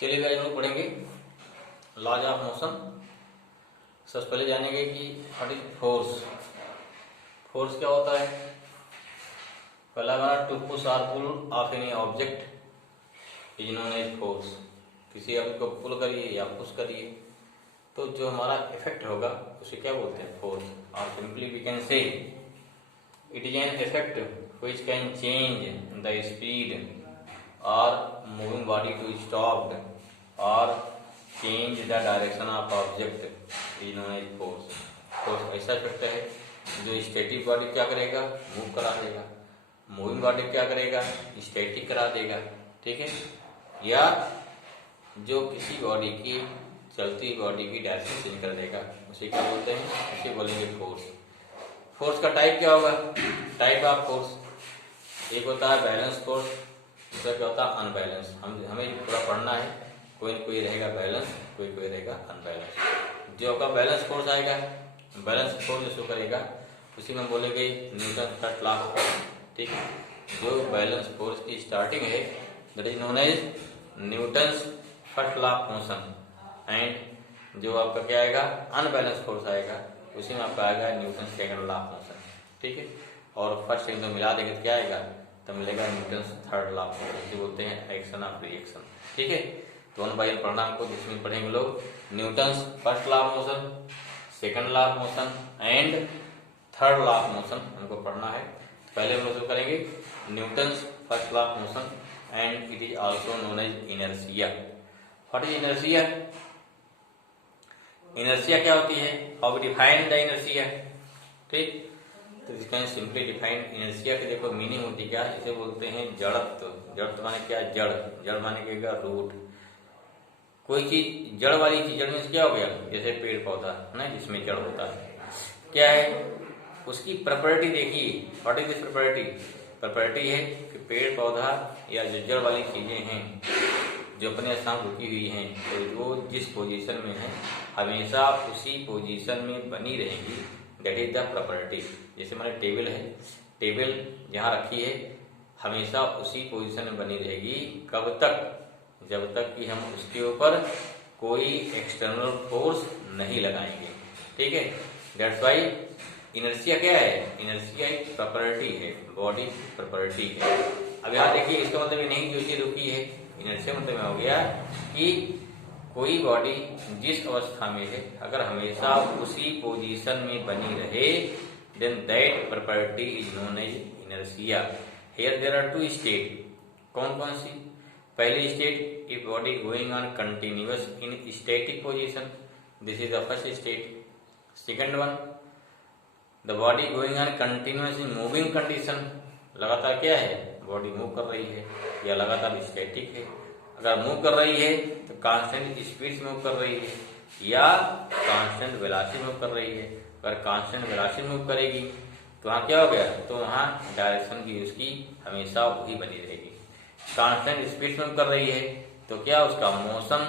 चलिए आज हम लोग पढ़ेंगे लॉज ऑफ मोशन। सबसे पहले जानेंगे कि व्हाट इज फोर्स। फोर्स क्या होता है? पहला हमारा टू पुश और pull of any object is known as force. किसी ऑब्जेक्ट को पुल करिए या पुश करिए तो जो हमारा इफेक्ट होगा उसे क्या बोलते हैं? फोर्स। और simply we can say it is an effect which can change the speed or moving body to stopped or change the direction of object is known as force। Force ऐसा effect है जो static body क्या करेगा? Move करा देगा। Moving body क्या करेगा? Static करा देगा। ठीक है। या जो किसी बॉडी की चलती बॉडी की डायरेक्शन चेंज कर देगा उसे क्या बोलते हैं? उसे बोलेंगे फोर्स। फोर्स का टाइप क्या होगा? टाइप ऑफ फोर्स एक होता है बैलेंस फोर्स, दूसरा क्या होता है? अनबैलेंस। हमें पूरा पढ़ना है। कोई न कोई रहेगा बैलेंस, कोई कोई रहेगा अनबैलेंस। जो आपका बैलेंस फोर्स आएगा, बैलेंस फोर्स जो करेगा उसी में बोलेंगे न्यूटन फर्स्ट लॉ। ठीक है। जो बैलेंस फोर्स की स्टार्टिंग है that is known as Newton's first law of motion. And जो आपका क्या आएगा? अनबैलेंस फोर्स आएगा उसी में आपका आएगा Newton second law of motion. ठीक है। और फर्स्ट सेकंड में मिला देंगे तो क्या आएगा? तो मिलेगा न्यूटन थर्ड लॉ, जिसे बोलते हैं एक्शन ऑफ रिएक्शन। ठीक है। तो वन बाय वन पढ़ना हमको, जिसमें पढ़ेंगे लोग Newton first law of motion, second law of motion and third law of motion हमको पढ़ना है। पहले हम लोग करेंगे Newton first law of motion and it is also known as inertia. What is inertia? Inertia क्या होती है? How we define the inertia. ठीक। तो इसका सिंपली डिफाइंड इनर्शिया की देखो मीनिंग होती क्या है? इसे बोलते हैं जड़त्व। जड़त्व माने क्या? जड़। जड़ माने क्या? रूट। कोई चीज जड़ वाली चीज, जड़ में क्या हो गया? जैसे पेड़ पौधा है ना, जिसमें जड़ होता है, क्या है उसकी प्रॉपर्टी देखिए। What is this property? Property है कि पेड़ पौधा या जो जड़ वाली चीजें हैं जो अपने स्थान रुकी हुई हैं तो वो जिस पोजीशन में है हमेशा उसी पोजीशन में बनी रहेंगी। That is the property. जैसे मैंने टेबल है, टेबल जहाँ रखी है हमेशा उसी पोजीशन में बनी रहेगी। कब तक? जब तक कि हम उसके ऊपर कोई एक्सटर्नल फोर्स नहीं लगाएंगे। ठीक है। दैट्स व्हाई इनर्शिया क्या है? इनर्शिया एक प्रॉपर्टी है, बॉडी प्रॉपर्टी है। अब यहाँ देखिए, इसका मतलब ये नहीं कि चीज रुकी है। इनर्शिया मतलब हो गया कि कोई बॉडी जिस अवस्था में है अगर हमेशा उसी पोजीशन में बनी रहे then that property is known as inertia। Here there are two state। कौन कौन सी? पहली state, if body going on continuous in static position, this is the first state। Second one, the body going on continuous in moving condition। लगातार क्या है? Body move कर रही है या लगातार स्टैटिक है। अगर मूव कर रही है तो कांस्टेंट स्पीड से मूव कर रही है या कांस्टेंट वेलोसिटी मूव कर रही है। अगर कांस्टेंट वेलोसिटी मूव करेगी तो वहाँ क्या हो गया? तो वहाँ डायरेक्शन की उसकी हमेशा वही बनी रहेगी। कांस्टेंट स्पीड मूव कर रही है तो क्या उसका मोशन,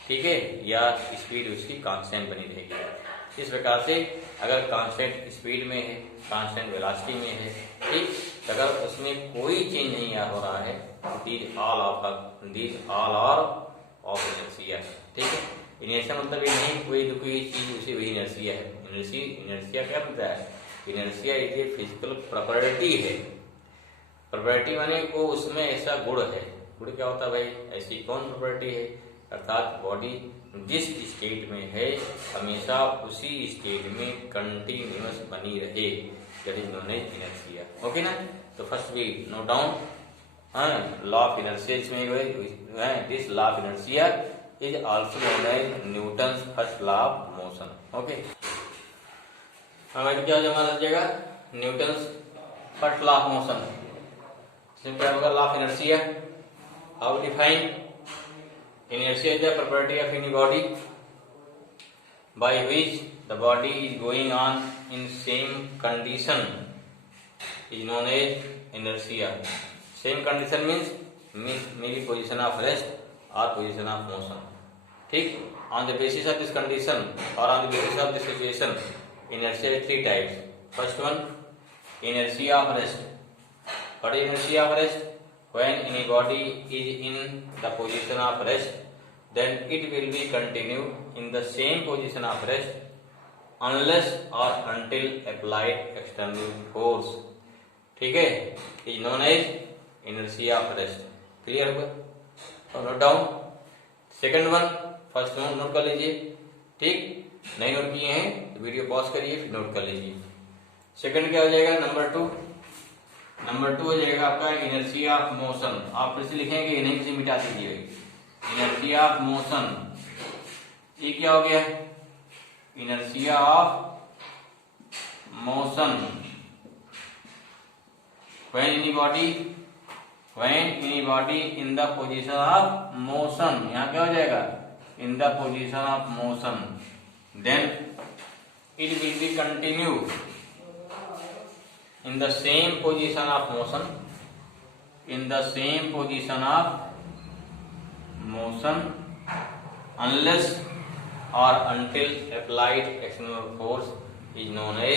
ठीक है, या स्पीड उसकी कांस्टेंट बनी रहेगी। इस प्रकार से अगर कांस्टेंट स्पीड में है, कांस्टेंट वेलोसिटी में है, ठीक, अगर उसमें कोई चेंज नहीं हो रहा है these all are of inertia. ठीक है। इनर्शिया मतलब ये नहीं कोई दुखी हुई चीज उसे वही इनर्शिया है। इनर्शिया क्या होता है? इनर्शिया एक फिजिकल प्रॉपर्टी है। प्रॉपर्टी माने वो उसमें ऐसा गुण है। गुण क्या होता है भाई? ऐसी कौन प्रॉपर्टी है? अर्थात बॉडी जिस स्टेट में है हमेशा उसी स्टेट में कंटिन्यूअस बनी रहे। That is known as inertia. Okay ना? तो first we note down law of inertia. इसमें this law of inertia is also known as Newton's first law of motion। Okay. हमें क्या जमा लग जाएगा? Newton's first law of motion. इसमें क्या होगा? Law of inertia. How define? Inertia is the property of any body by which the body is going on in same condition is known as inertia। same condition means maybe position of rest or position of motion। ठीक। on the basis of this condition or on the basis of this situation inertia is three types। first one, inertia of rest। what is inertia of rest? when anybody is in the position of rest, then it will be continue in the same position of rest unless or until applied external force. ठीक है, is known as inertia of rest. Clear हुआ? और note down second one, first note कर लीजिए, ठीक, नहीं note किए हैं तो वीडियो पॉज करिए फिर नोट कर लीजिए। सेकंड क्या हो जाएगा, नंबर टू हो जाएगा आपका इनर्शिया ऑफ मोशन। आप फिर से लिखेंगे, नहीं किसी मिटा दीजिए, इनर्शिया ऑफ मोशन। ये क्या हो गया, inertia of motion when anybody in the position of motion, यहाँ क्या हो जाएगा, in the position of motion, then it will be continue in the same position of motion, unless or until applied external force is known as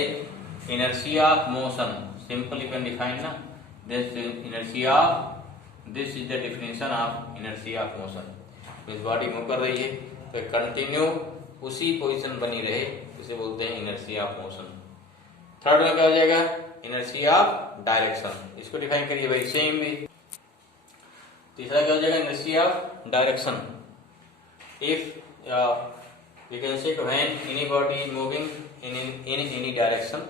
inertia of motion. Simple you can define na, this is the definition of inertia of motion. इस body move कर रही है तो continue उसी position बनी रहे, इसे बोलते हैं इनर्शिया ऑफ मोशन। थर्ड में क्या हो जाएगा, इनर्शिया ऑफ डायरेक्शन। इसको डिफाइन करिए भाई, सेम वे। तीसरा क्या हो जाएगा, inertia of direction. If we can say when anybody is moving in any direction,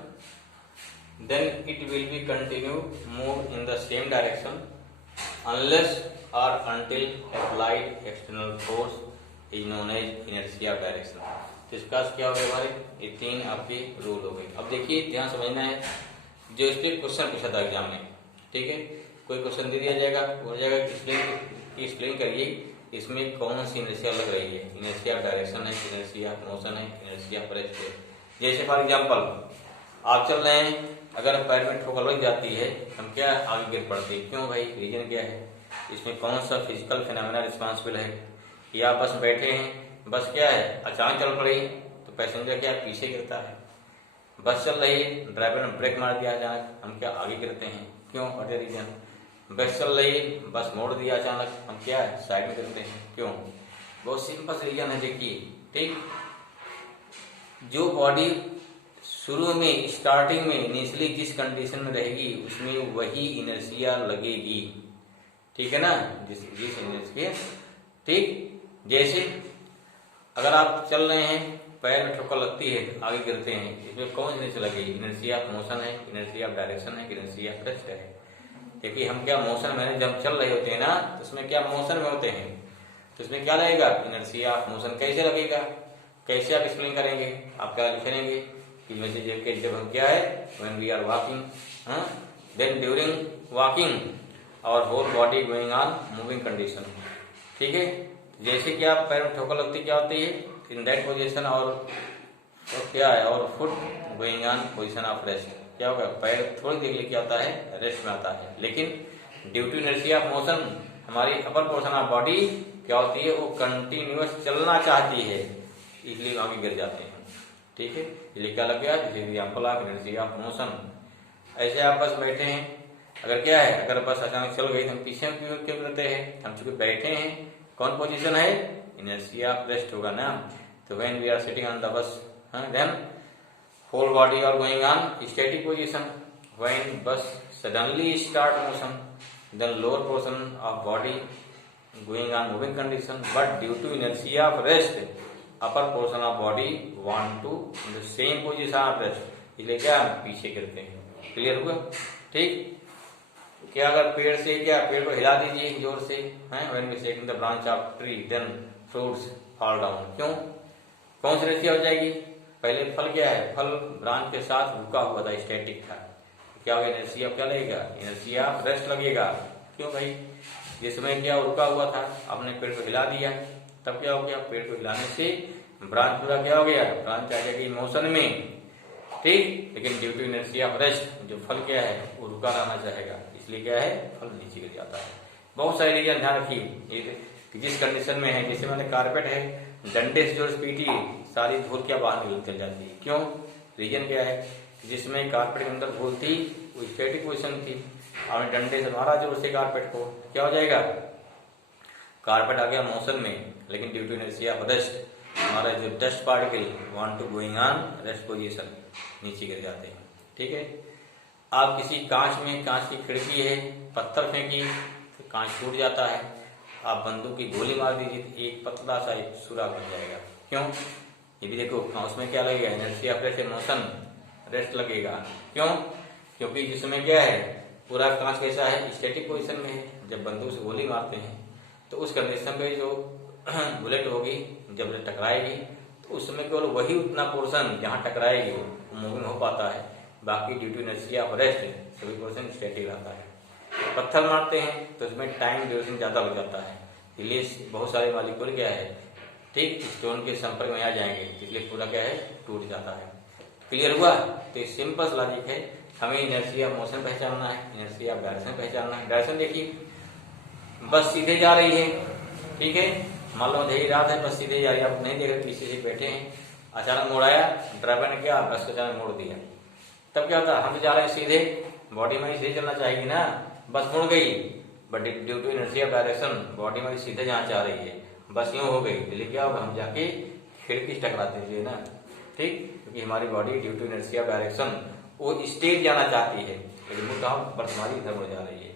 then it will be continue move in the same direction unless or until applied external force is known as inertia of direction. तो इसका क्या हो गया हमारे, ये तीन आपके rule हो गए। अब देखिए ध्यान समझना है, जो इस पे क्वेश्चन पूछा था एग्जाम में, ठीक है, कोई क्वेश्चन दे दिया जाएगा, बोला जाएगा एक्सप्लेन करिए इसमें कौन सी इनर्शिया लग रही है, इनर्शिया ऑफ डायरेक्शन है, इनर्शिया ऑफ मोशन है, इनर्शिया ऑफ रेस्ट है। जैसे फॉर एग्जांपल आप चल रहे हैं, अगर पैर में ठोकर लग जाती है हम क्या आगे गिर पड़ते हैं, क्यों भाई, रीजन क्या है, इसमें कौन सा फिजिकल फिनोमेना रिस्पांसिबल है। या बस बैठे हैं, बस क्या है अचानक चल पड़ी तो पैसेंजर क्या पीछे गिरता है। बस चल रही है, ड्राइवर ने ब्रेक मार दिया अचानक, हम क्या आगे गिरते हैं, क्यों, व्हाट इज रीजन। बस चल रही है, बस मोड़ दिया अचानक, हम क्या है साइड में गिरते हैं, क्यों। बहुत सिंपल रीजन है, देखिए, ठीक, जो बॉडी शुरू में स्टार्टिंग में इनिशियली जिस कंडीशन में रहेगी उसमें वही इनर्शिया लगेगी, ठीक है ना, जिस इनर्शिया, ठीक। जैसे अगर आप चल रहे हैं, पैर में ठोकर लगती है, आगे गिरते हैं, इसमें कौन सी इनर्शिया लगेगी, इनर्शिया ऑफ मोशन है, इनर्शिया ऑफ डायरेक्शन है, इनर्शिया ऑफ रेस्ट है। क्योंकि हम क्या मोशन में जब चल रहे होते हैं ना, तो उसमें क्या मोशन में होते हैं, तो इसमें क्या लगेगा, इनर्शिया ऑफ मोशन। कैसे लगेगा, कैसे आप एक्सप्लेन करेंगे, आप क्या लिखेंगे कि जब हम क्या है, when we are walking, then during walking और whole body going on moving condition, ठीक है। जैसे कि आप पैर में ठोकर लगती क्या होती है, इन दैट पोजीशन, और क्या है, और foot going on position of rest, क्या होगा, पैर थोड़ी देर के लिए क्या होता है, रेस्ट में आता है। लेकिन due to inertia of motion हमारी अपर पोर्शन ऑफ बॉडी क्या होती है, वो कंटिन्यूअस चलना चाहती है, इसलिए आगे गिर जाते हैं, ठीक है। इसलिए क्या लग गया, example of inertia of motion. ऐसे आप बस बैठे हैं, अगर क्या है, अगर बस अचानक चल गई, हम पीछे क्यों करते हैं, हम चूंकि बैठे हैं, कौन पोजीशन है, इनर्शिया ऑफ रेस्ट होगा ना। तो when we are sitting on the bus, then whole body are going on static position. When bus suddenly start motion, then lower portion of body going on moving condition, but due to inertia of rest, upper portion of body want to in the same position of rest, इसलिए क्या पीछे गिरते हैं। Clear हुआ, ठीक। क्या अगर पेड़ से क्या, पेड़ को हिला दीजिए जोर से, when we shaking the branch of tree, then fruits fall down, क्यों, कौन सी इनर्शिया हो जाएगी, पहले फल क्या है, फल ब्रांच के साथ रुका हुआ था, स्टैटिक था, क्या होगा, इनर्शिया क्या लगेगा, इनर्शिया रेस्ट लगेगा, क्यों भाई, जिसमें क्या रुका हुआ था, आपने पेड़ को हिला दिया, तब क्या हो गया, पेड़ को हिलाने से ब्रांच पूरा क्या हो गया, ब्रांच आ जाएगी मोशन में, ठीक। लेकिन ड्यू टू इनर्शिया रेस्ट जो फल क्या है वो रुका रहना चाहेगा, इसलिए क्या है, फल नीचे गिर जाता है। बहुत सारे रीजन ध्यान रखिए, जिस कंडीशन में है, जैसे मैंने कारपेट है, डंडे से जो पीटी सारी धूल क्या बाहर निकल जाती है, क्यों, रीजन क्या है, जिसमें कारपेट के अंदर धूल थी वो स्टैटिक पोजीशन थी, आपने डंडे से मारा जोर से कारपेट को, क्या हो जाएगा, कारपेट आ गया मोशन में, लेकिन due to inertia of rest हमारा जो dust particle want to going on rest position, नीचे गिर जाते हैं। ठीक है, आप किसी कांच में, कांच की खिड़की है, पत्थर फेंकी तो कांच टूट जाता है, आप बंदूक की गोली मार दीजिए तो एक पतला सा एक सुराग बन जाएगा। क्यों, ये भी देखो उसमें क्या लगेगा, inertia of rest motion, rest लगेगा। क्यों, क्योंकि जिसमें क्या है, पूरा कांच कैसा है, स्टैटिक पोजीशन में है। जब बंदूक से गोली मारते हैं तो उस कंडीशन पे जो बुलेट होगी जब टकराएगी तो उसमें केवल वही उतना पोर्शन जहां टकराएगी वो मूविंग हो पाता है, बाकी due to inertia of rest सभी पोर्शन स्टैटिक रहता है। पत्थर मारते हैं तो उसमें टाइम ड्यूरेशन ज्यादा लग जाता है, इसलिए बहुत सारे मॉलिक्यूल क्या है, ठीक स्टोन के संपर्क में आ जाएंगे, इसलिए पूरा क्या है, टूट जाता है। क्लियर हुआ, तो सिंपल लॉजिक है, हमें इनर्शिया ऑफ मोशन पहचानना है, इनर्शिया ऑफ डायरेक्शन पहचानना है। डायरेक्शन देखिए, बस सीधे जा रही है, ठीक है, मान लो यही रात है, बस सीधे जा रही है, आप नहीं देख रहे, पीछे से बैठे हैं, अचानक मोड़ आया, ड्राइवर ने क्या बस को अचानक मोड़ दिया, तब क्या होता है, हम तो जा रहे हैं सीधे, बॉडी में सीधे चलना चाहिए ना, बस मुड़ गई, but due to inertia of direction body में सीधे जहाँ जा रही है, बस यूं हो गई, इसलिए क्या होगा, हम जाके खिड़की से टकरा दीजिए ना, ठीक, क्योंकि हमारी body due to inertia of direction वो स्टेट जाना चाहती है, लेकिन वो काम पर हमारी इधर मुड़ जा रही है।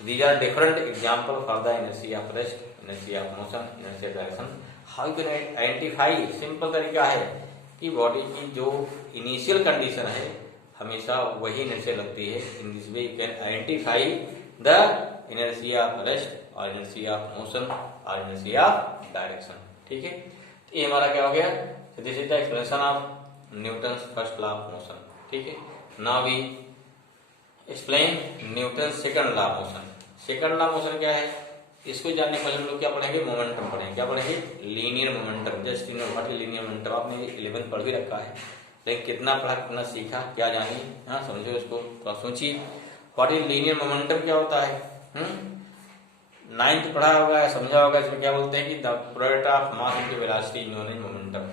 These are different example for the inertia of rest, inertia of motion, inertia of direction. How you can identify? Simple तरीका है कि बॉडी की जो इनिशियल कंडीशन है हमेशा वही इनर्शिया लगती है। In this way you can identify the inertia of rest और इनर्शिया ऑफ मोशन और इनर्शिया ऑफ डायरेक्शन। ठीक है, ये हमारा क्या हो गया, this is the explanation of Newton's first law of motion. ठीक है, now we explain Newton second law of motion. Second law of motion क्या है, इसको जानने के पहले हम लोग क्या पढ़ेंगे, मोमेंटम पढ़ेंगे। क्या पढ़ेंगे, linear momentum. Just in what is linear momentum, आपने 11th पढ़ भी रखा है, लेकिन कितना पढ़ा, कितना सीखा, क्या जानी, हाँ समझो इसको, थोड़ा सोचिए व्हाट इज लीनियर मोमेंटम क्या होता है। 9th पढ़ा होगा, समझा होगा, इसमें क्या बोलते हैं कि the product of mass into velocity is known as momentum.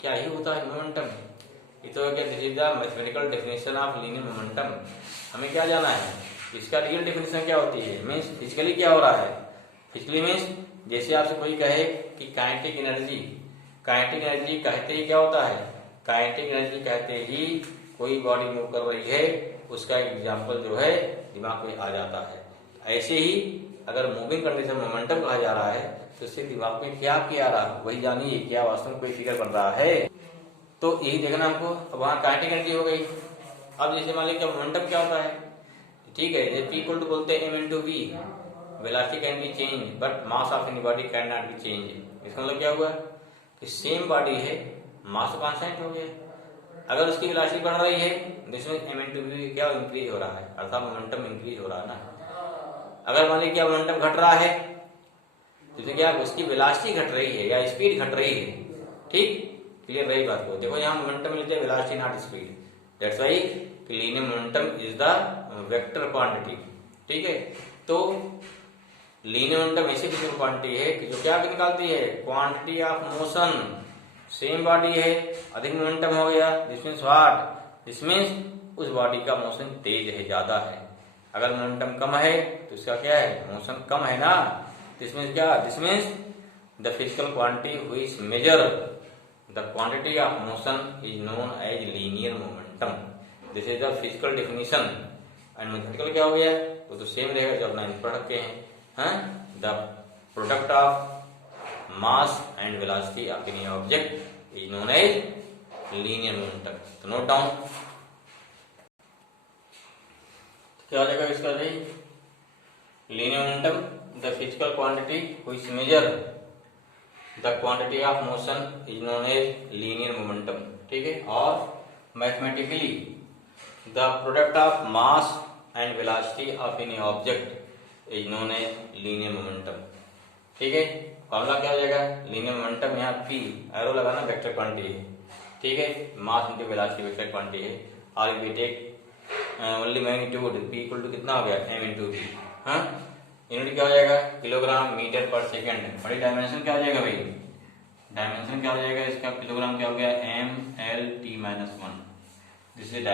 क्या ही होता है मोमेंटम, ये तो क्या, this is the mathematical definition of linear momentum. हमें क्या जाना है, इसका रियल डेफिनेशन क्या होती है, मीन्स फिजिकली क्या हो रहा है। फिजिकली मीन्स जैसे आपसे कोई कहे कि काइनेटिक एनर्जी, काइनेटिक एनर्जी कहते ही क्या होता है, काइनेटिक एनर्जी कहते ही कोई बॉडी मूव कर रही है, उसका एग्जाम्पल जो है दिमाग में आ जाता है। ऐसे ही अगर मूविंग कंडीशन मोमेंटम कहा जा रहा है तो इससे दिमाग में क्या आ रहा है वही जानिए, क्या वास्तव में कोई फिगर बन रहा है, तो यही देखना हमको। अब वहां काइनेटिक एनर्जी हो गई। अब जैसे मान लीजिए मोमेंटम क्या होता है, ठीक है, जैसे P इक्वल टू बोलते हैं m/v, velocity can be change but mass of any body can not be change. इसका मतलब क्या हुआ कि सेम बॉडी है, मास कांस्टेंट हो गया। अगर उसकी वेलोसिटी बढ़ रही है जिसमें m/v क्या इंक्रीज हो रहा है, अर्थात मोमेंटम इंक्रीज हो रहा है ना। अगर मान लीजिए क्या मोमेंटम घट रहा है, जैसे क्या उसकी वेलोसिटी घट रही है या स्पीड घट रही है, ठीक, क्लियर रही बात को। देखो यहाँ मोमेंटम मिलते हैं velocity not speed, that's why linear momentum is the vector quantity. ठीक है, तो लीनियर मोमेंटम ऐसी फिजिकल क्वांटिटी है कि जो क्या निकालती है, quantity of motion. Same body है, अधिक मोमेंटम हो गया, this means what, this means उस बॉडी का मोशन तेज है, ज्यादा है। अगर मोमेंटम कम है तो इसका क्या है, मोशन कम है ना। दिस मीन्स क्या, this means the physical quantity which major the quantity of motion is known as linear momentum. This is the physical definition. And mathematical क्या हो गया, वो तो सेम रहेगा जो अपना पढ़ रखे हैं, the product of mass and velocity of any object is known as linear momentum. तो नोट डाउन क्या हो जाएगा इसका भाई, linear momentum the physical quantity which measure the quantity of motion is known as linear momentum। ठीक है, और mathematically the product of mass and velocity of any object is known as linear momentum। ठीक है, formula क्या हो जाएगा, linear momentum, यहाँ p arrow लगाना, वेक्टर क्वांटिटी है, ठीक है, mass into velocity vector quantity है, और we take only magnitude p equal to कितना हो गया, m/v। हाँ, यूनिट क्या हो जाएगा, किलोग्राम मीटर पर सेकंड। बड़ी डायमेंशन क्या हो जाएगा भाई, डायमेंशन क्या हो जाएगा इसका, किलोग्राम क्या हो गया, mL/t-1। This is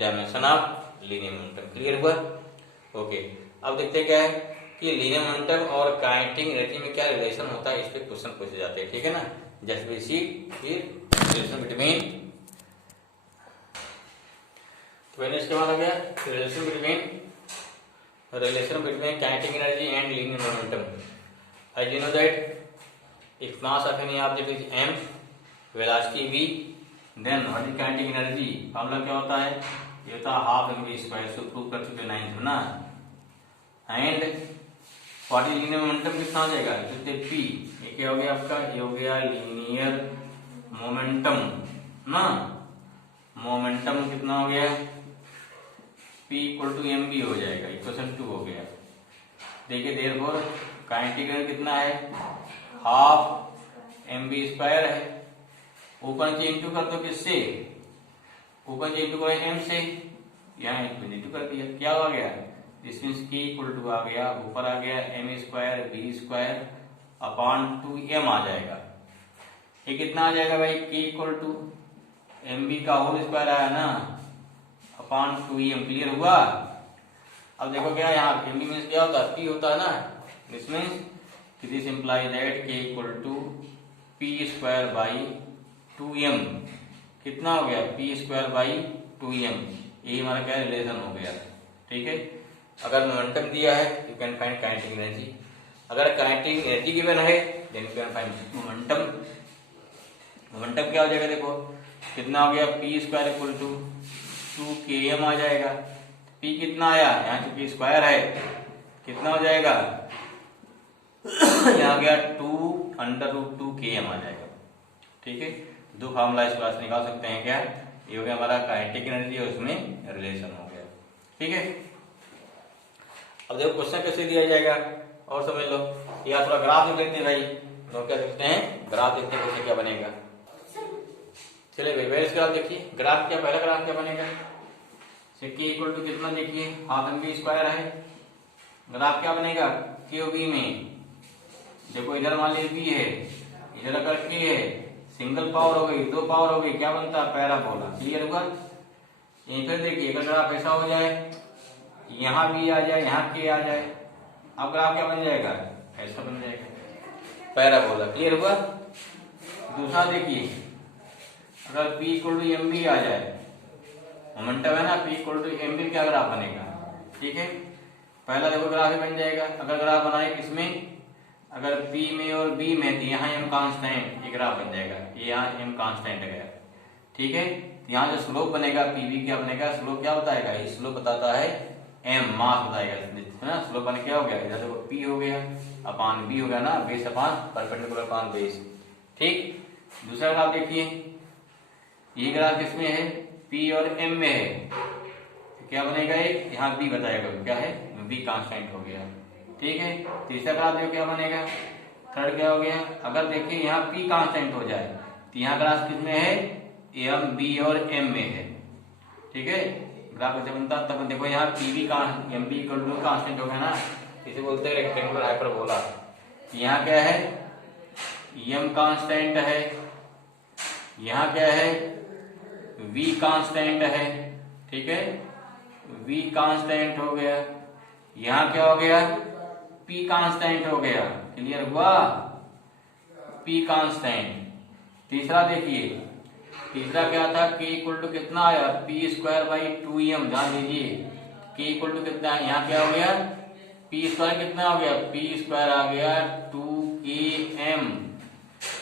dimension of linear momentum. Clear हुआ? ओके, अब देखते हैं क्या है कि लीनियर मोमेंटम और काइनेटिक एनर्जी में क्या रिलेशन होता है, इस पे क्वेश्चन पूछे जाते हैं। ठीक है ना, just we see relation between, तो मैंने इसके बाद आ गया relation between kinetic energy and linear momentum. As you know that if mass of any object is m, velocity v, then what is kinetic energy, formula क्या होता है, ये होता है half mv square, so prove कर चुके 9 ना। And what is linear momentum, कितना हो जाएगा, p, ये क्या हो गया आपका, ये हो गया लीनियर मोमेंटम ना। मोमेंटम कितना हो गया, p इक्वल टू mv हो जाएगा, इक्वेशन 2 हो गया। देखिए देयरफॉर काइनेटिक एनर्जी कितना है, हाफ mv स्क्वायर है, ऊपर से इंटू कर दो किससे, ऊपर से इंटू करें m से, यहाँ इंटू कर दिया, क्या हो गया, this means k equal to आ गया, ऊपर आ गया m square v square upon 2m आ जाएगा। ये कितना आ जाएगा भाई, k इक्वल टू mv का होल स्क्वायर आया ना अपॉन 2m। क्लियर हुआ? अब देखो क्या यहाँ mv मीन्स क्या होता है, p होता है ना, this means this imply that k equal to p square by 2m। कितना हो गया, p स्क्वायर बाई 2m, यही हमारा क्या रिलेशन हो गया। ठीक है, अगर मोमेंटम दिया है you can find kinetic energy, अगर काइनेटिक एनर्जी गिवन है then you can find momentum. Momentum क्या हो जाएगा, देखो कितना हो गया, p square equal to 2km आ जाएगा। p कितना आया, यहाँ चूंकि स्क्वायर है कितना हो जाएगा, यहाँ गया 2√2km आ जाएगा। ठीक है, दो फार्मूला इस क्लास निकाल सकते हैं क्या, ये हो गया हमारा काइनेटिक एनर्जी और उसमें रिलेशन हो गया। ठीक है, अब देखो क्वेश्चन कैसे दिया जाएगा और समझ लो, या थोड़ा ग्राफ देख लेते हैं भाई, तो क्या देखते हैं, ग्राफ देखते हैं कैसे क्या बनेगा। चलिए भाई वेरिएंस ग्राफ देखिए, ग्राफ क्या, पहला ग्राफ क्या बनेगा, के इक्वल टू कितना, देखिए हाफ mv स्क्वायर है, ग्राफ क्या बनेगा क्यूबी में, देखो इधर मान लीजिए b है, इधर अगर k है, सिंगल पावर हो गई, दो पावर हो गई, क्या बनता है, पैराबोला। क्लियर हुआ? यहीं पर देखिए अगर ग्राफ ऐसा हो जाए, यहाँ b आ जाए, यहाँ k आ जाए, अब ग्राफ क्या बन जाएगा, ऐसा बन जाएगा, पैराबोला। क्लियर हुआ? दूसरा देखिए अगर p इक्वल टू mv आ जाए, मोमेंटम है ना, p इक्वल टू mv, क्या ग्राफ बनेगा। ठीक है, पहला देखो ग्राफ बन जाएगा, अगर ग्राफ बनाए किसमें, अगर p में और b में, तो यहाँ m कांस्टेंट, ये ग्राफ बन जाएगा, ये यहाँ m कांस्टेंट गया। ठीक है, यहाँ जो स्लोप बनेगा pv क्या बनेगा, स्लोप क्या बताएगा, ये स्लोप बताता है m, मास बताएगा है ना, स्लोप बने क्या हो गया, इधर देखो p हो गया अपान b हो गया ना, बेस अपान परपेंडिकुलर अपान बेस। ठीक, दूसरा ग्राफ देखिए, ये ग्राफ किसमें है, p और m में है, क्या बनेगा, एक यहाँ b बताएगा, क्या है b कांस्टेंट हो गया। ठीक है, तीसरा ग्राफ देखो क्या बनेगा, थर्ड क्या हो गया, अगर देखिए यहाँ p कांस्टेंट हो जाए तो यहाँ ग्राफ किसमें है, m b और m में है। ठीक है, ग्राफ कैसे बनता, तब देखो यहाँ pv का mb इक्वल टू कांस्टेंट हो गया ना, इसे बोलते हैं रेक्टेंगुलर हाइपरबोला। यहाँ क्या है, m कांस्टेंट है, यहाँ क्या है, v कांस्टेंट है। ठीक है, v कांस्टेंट हो गया, यहाँ क्या हो गया, p कांस्टेंट हो गया। क्लियर हुआ, p कांस्टेंट। तीसरा देखिए, तीसरा क्या था, k इक्वल टू कितना आया, p स्क्वायर बाई 2m, ध्यान दीजिए k इक्वल टू कितना है, यहाँ क्या हो गया, p स्क्वायर कितना हो गया, p स्क्वायर आ गया 2km,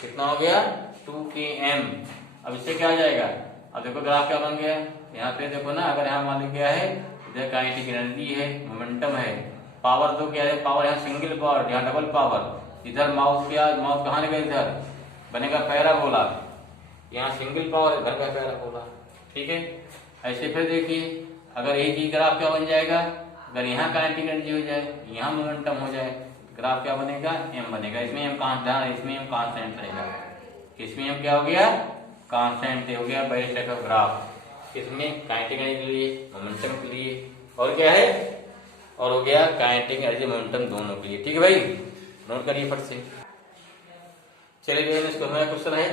कितना हो गया 2km। अब इससे क्या आ जाएगा, अब देखो ग्राफ क्या बन गया, यहाँ पे देखो ना, अगर यहाँ मान लो क्या है, इधर काइनेटिक एनर्जी है, मोमेंटम है, पावर दो क्या है, पावर यहाँ सिंगल पावर, यहाँ डबल पावर, इधर माउस क्या, माउस कहाँ लगे, इधर बनेगा पैराबोला, यहाँ सिंगल पावर इधर का पैराबोला। ठीक है, ऐसे फिर देखिए अगर एक ही ग्राफ क्या बन जाएगा, अगर यहाँ काइनेटिक एनर्जी हो जाए, यहाँ मोमेंटम हो जाए, ग्राफ क्या बनेगा, m बनेगा, इसमें m कांस्टेंट, इसमें m कांस्टेंट रहेगा, इसमें m क्या हो गया, कांस्टेंट हो गया, बेस टाइप ऑफ ग्राफ, इसमें काइनेटिक एनर्जी के लिए, मोमेंटम के लिए, और क्या है, और हो गया काइनेटिक एनर्जी मोमेंटम दोनों के लिए। ठीक है भाई, नोट करिए फट से। चलिए इसको हमारा क्वेश्चन है,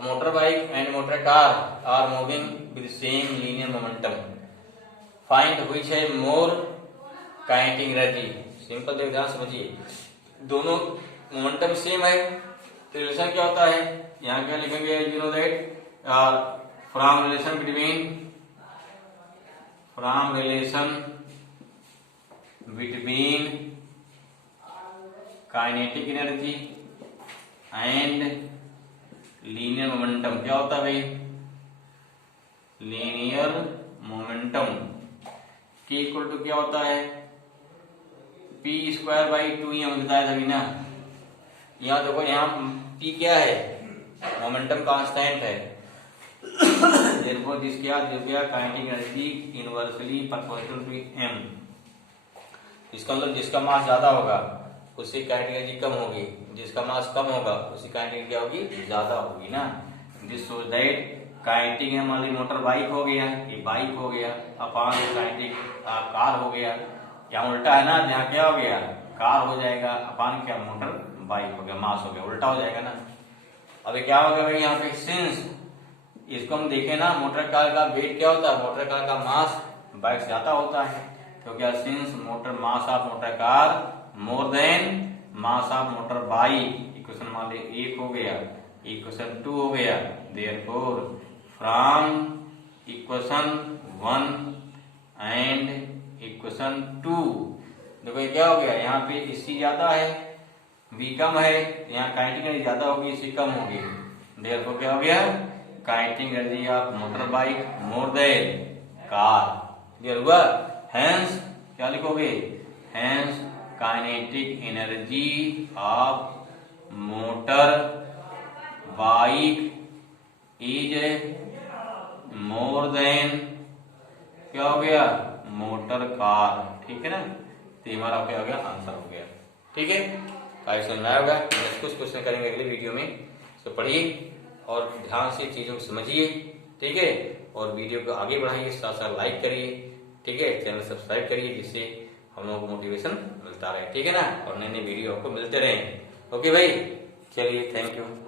motor bike and motor car are moving with same linear momentum, find which है मोर काइनेटिक एनर्जी। सिंपल देखो, ध्यान समझिए, दोनों मोमेंटम सेम है तो रिलेशन क्या होता है, यहाँ क्या लिखेंगे, you know that from relation between kinetic energy and linear momentum. क्या होता है भाई, लीनियर मोमेंटम के इक्वल टू क्या होता है, p²/2। ये हमें बताया था अभी ना। यहाँ देखो, यहाँ p क्या है, मोमेंटम कांस्टेंट है। दिस क्या kinetic energy inversely proportional to m। इसका मतलब जिसका मास ज्यादा होगा उससे काइनेटिक एनर्जी कम होगी, जिसका मास कम होगा उसकी काइनेटिक एनर्जी क्या होगी, ज्यादा होगी ना। दिस शोज दैट काइनेटिक, मान ली मोटर बाइक हो गया, ये बाइक हो गया, अपान काइनेटिक कार हो गया। यहाँ उल्टा है ना, यहाँ क्या हो गया, कार हो जाएगा, अपान क्या मोटर बाइक हो गया, मास हो गया, उल्टा हो जाएगा ना। अभी क्या हो गया भाई, यहाँ पे सिंस इसको हम देखें ना, मोटर कार का वेट क्या होता है, मोटर कार का मास बाइक से ज्यादा होता है, क्योंकि since motor mass of motor car more then mass of motor bike. Equation मान ली 1 हो गया, इक्वेशन 2 हो गया। Therefore from equation 1 and equation 2, देखो ये क्या हो गया, यहाँ पे इसकी ज्यादा है, v कम है, यहाँ काइनेटिक एनर्जी ज्यादा होगी, इसकी कम होगी। देयरफॉर क्या हो गया, kinetic energy of motor bike more than car. Clear हुआ। हेंस क्या लिखोगे, hence kinetic energy of motor bike is more than क्या हो गया, मोटर कार। ठीक है ना, तो हमारा क्या हो गया, आंसर हो गया। ठीक है, काफी समझ में आया होगा। कुछ क्वेश्चन करेंगे अगले वीडियो में, तो पढ़िए और ध्यान से चीजों को समझिए। ठीक है, और वीडियो को आगे बढ़ाइए, साथ साथ लाइक करिए। ठीक है, चैनल सब्सक्राइब करिए, जिससे हम लोगों को मोटिवेशन मिलता रहे। ठीक है ना, और नए नए वीडियो आपको मिलते रहे। ओके भाई, चलिए, थैंक यू।